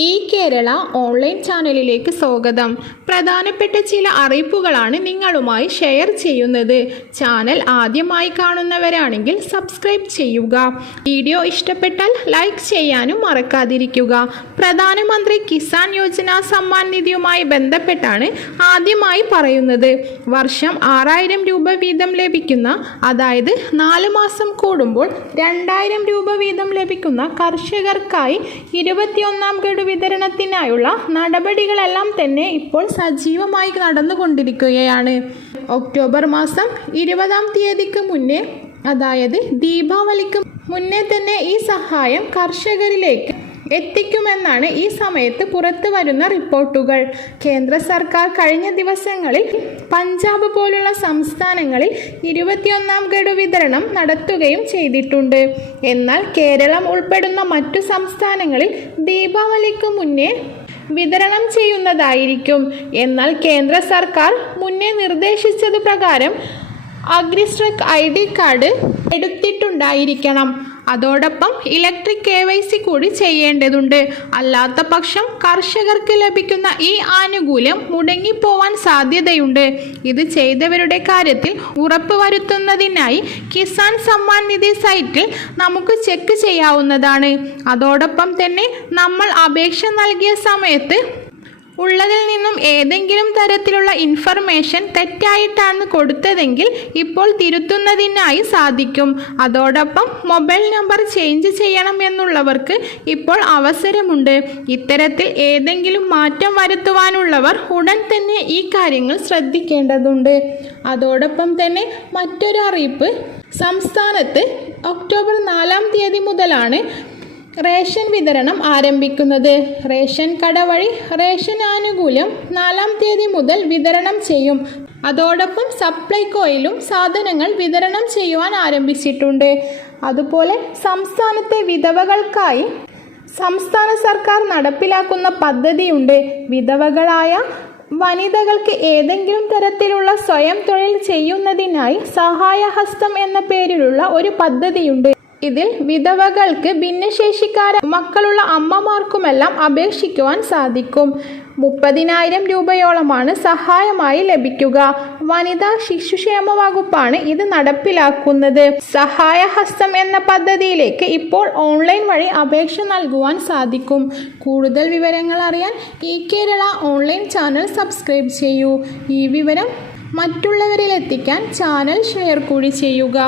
ഈ കേരള ഓൺലൈൻ ചാനലിലേക്ക് സ്വാഗതം. പ്രധാനപ്പെട്ട ചില അറിയിപ്പുകളാണ് നിങ്ങളുമായി ഷെയർ ചെയ്യുന്നത്. ചാനൽ ആദ്യമായി കാണുന്നവരാണെങ്കിൽ സബ്സ്ക്രൈബ് ചെയ്യുക. വീഡിയോ ഇഷ്ടപ്പെട്ടാൽ ലൈക്ക് ചെയ്യാനും മറക്കാതിരിക്കുക. പ്രധാനമന്ത്രി കിസാൻ യോജന സമ്മാൻ നിധിയുമായി ബന്ധപ്പെട്ടാണ് ആദ്യമായി പറയുന്നത്. വർഷം ആറായിരം രൂപ വീതം ലഭിക്കുന്ന അതായത് നാല് മാസം കൂടുമ്പോൾ രണ്ടായിരം രൂപ വീതം ലഭിക്കുന്ന കർഷകർക്കായി ഇരുപത്തിയൊന്നാം ഗഡു വിതരണത്തിനായുള്ള നടപടികളെല്ലാം തന്നെ ഇപ്പോൾ സജീവമായി നടന്നുകൊണ്ടിരിക്കുകയാണ്. ഒക്ടോബർ മാസം ഇരുപതാം തീയതിക്ക് മുന്നേ അതായത് ദീപാവലിക്ക് മുന്നേ തന്നെ ഈ സഹായം കർഷകരിലേക്ക് എത്തിക്കുമെന്നാണ് ഈ സമയത്ത് പുറത്തു വരുന്ന റിപ്പോർട്ടുകൾ. കേന്ദ്ര സർക്കാർ കഴിഞ്ഞ ദിവസങ്ങളിൽ പഞ്ചാബ് പോലുള്ള സംസ്ഥാനങ്ങളിൽ ഇരുപത്തിയൊന്നാം ഗഡു വിതരണം നടത്തുകയും ചെയ്തിട്ടുണ്ട്. എന്നാൽ കേരളം ഉൾപ്പെടുന്ന മറ്റു സംസ്ഥാനങ്ങളിൽ ദീപാവലിക്ക് മുന്നേ വിതരണം ചെയ്യുന്നതായിരിക്കും. എന്നാൽ കേന്ദ്ര സർക്കാർ മുന്നേ നിർദ്ദേശിച്ചത് പ്രകാരം അഗ്രിസ്ട്രക് ഐ ഡി കാർഡ് എടുത്തിട്ടുണ്ടായിരിക്കണം. അതോടൊപ്പം ഇലക്ട്രിക് കെ വൈ സി കൂടി ചെയ്യേണ്ടതുണ്ട്. അല്ലാത്ത പക്ഷം കർഷകർക്ക് ലഭിക്കുന്ന ഈ ആനുകൂല്യം മുടങ്ങിപ്പോവാൻ സാധ്യതയുണ്ട്. ഇത് ചെയ്തവരുടെ കാര്യത്തിൽ ഉറപ്പ് വരുത്തുന്നതിനായി കിസാൻ സമ്മാൻ നിധി സൈറ്റിൽ നമുക്ക് ചെക്ക് ചെയ്യാവുന്നതാണ്. അതോടൊപ്പം തന്നെ നമ്മൾ അപേക്ഷ നൽകിയ സമയത്ത് ഉള്ളതിൽ നിന്നും ഏതെങ്കിലും തരത്തിലുള്ള ഇൻഫർമേഷൻ തെറ്റായിട്ടാണ് കൊടുത്തതെങ്കിൽ ഇപ്പോൾ തിരുത്തുന്നതിനായി സാധിക്കും. അതോടൊപ്പം മൊബൈൽ നമ്പർ ചേഞ്ച് ചെയ്യണം എന്നുള്ളവർക്ക് ഇപ്പോൾ അവസരമുണ്ട്. ഇത്തരത്തിൽ ഏതെങ്കിലും മാറ്റം വരുത്തുവാനുള്ളവർ ഉടൻ തന്നെ ഈ കാര്യങ്ങൾ ശ്രദ്ധിക്കേണ്ടതുണ്ട്. അതോടൊപ്പം തന്നെ മറ്റൊരു അറിയിപ്പ്. സംസ്ഥാനത്ത് ഒക്ടോബർ നാലാം തീയതി മുതലാണ് റേഷൻ വിതരണം ആരംഭിക്കുന്നത്. റേഷൻ കട വഴി റേഷൻ ആനുകൂല്യം നാലാം തീയതി മുതൽ വിതരണം ചെയ്യും. അതോടൊപ്പം സപ്ലൈകോയിലും സാധനങ്ങൾ വിതരണം ചെയ്യുവാൻ ആരംഭിച്ചിട്ടുണ്ട്. അതുപോലെ സംസ്ഥാനത്തെ വിധവകൾക്കായി സംസ്ഥാന സർക്കാർ നടപ്പിലാക്കുന്ന പദ്ധതിയുണ്ട്. വിധവകളായ വനിതകൾക്ക് ഏതെങ്കിലും തരത്തിലുള്ള സ്വയം തൊഴിൽ ചെയ്യുന്നതിനായി സഹായഹസ്തം എന്ന പേരിലുള്ള ഒരു പദ്ധതിയുണ്ട്. ഇതിൽ വിധവകൾക്ക് ഭിന്നശേഷിക്കാര മക്കളുള്ള അമ്മമാർക്കുമെല്ലാം അപേക്ഷിക്കുവാൻ സാധിക്കും. മുപ്പതിനായിരം രൂപയോളമാണ് സഹായമായി ലഭിക്കുക. വനിതാ ശിശുക്ഷേമ വകുപ്പാണ് ഇത് നടപ്പിലാക്കുന്നത്. സഹായഹസ്തം എന്ന പദ്ധതിയിലേക്ക് ഇപ്പോൾ ഓൺലൈൻ വഴി അപേക്ഷ നൽകുവാൻ സാധിക്കും. കൂടുതൽ വിവരങ്ങൾ അറിയാൻ ഈ കേരള ഓൺലൈൻ ചാനൽ സബ്സ്ക്രൈബ് ചെയ്യൂ. ഈ വിവരം മറ്റുള്ളവരിലെത്തിക്കാൻ ചാനൽ ഷെയർ കൂടി ചെയ്യുക.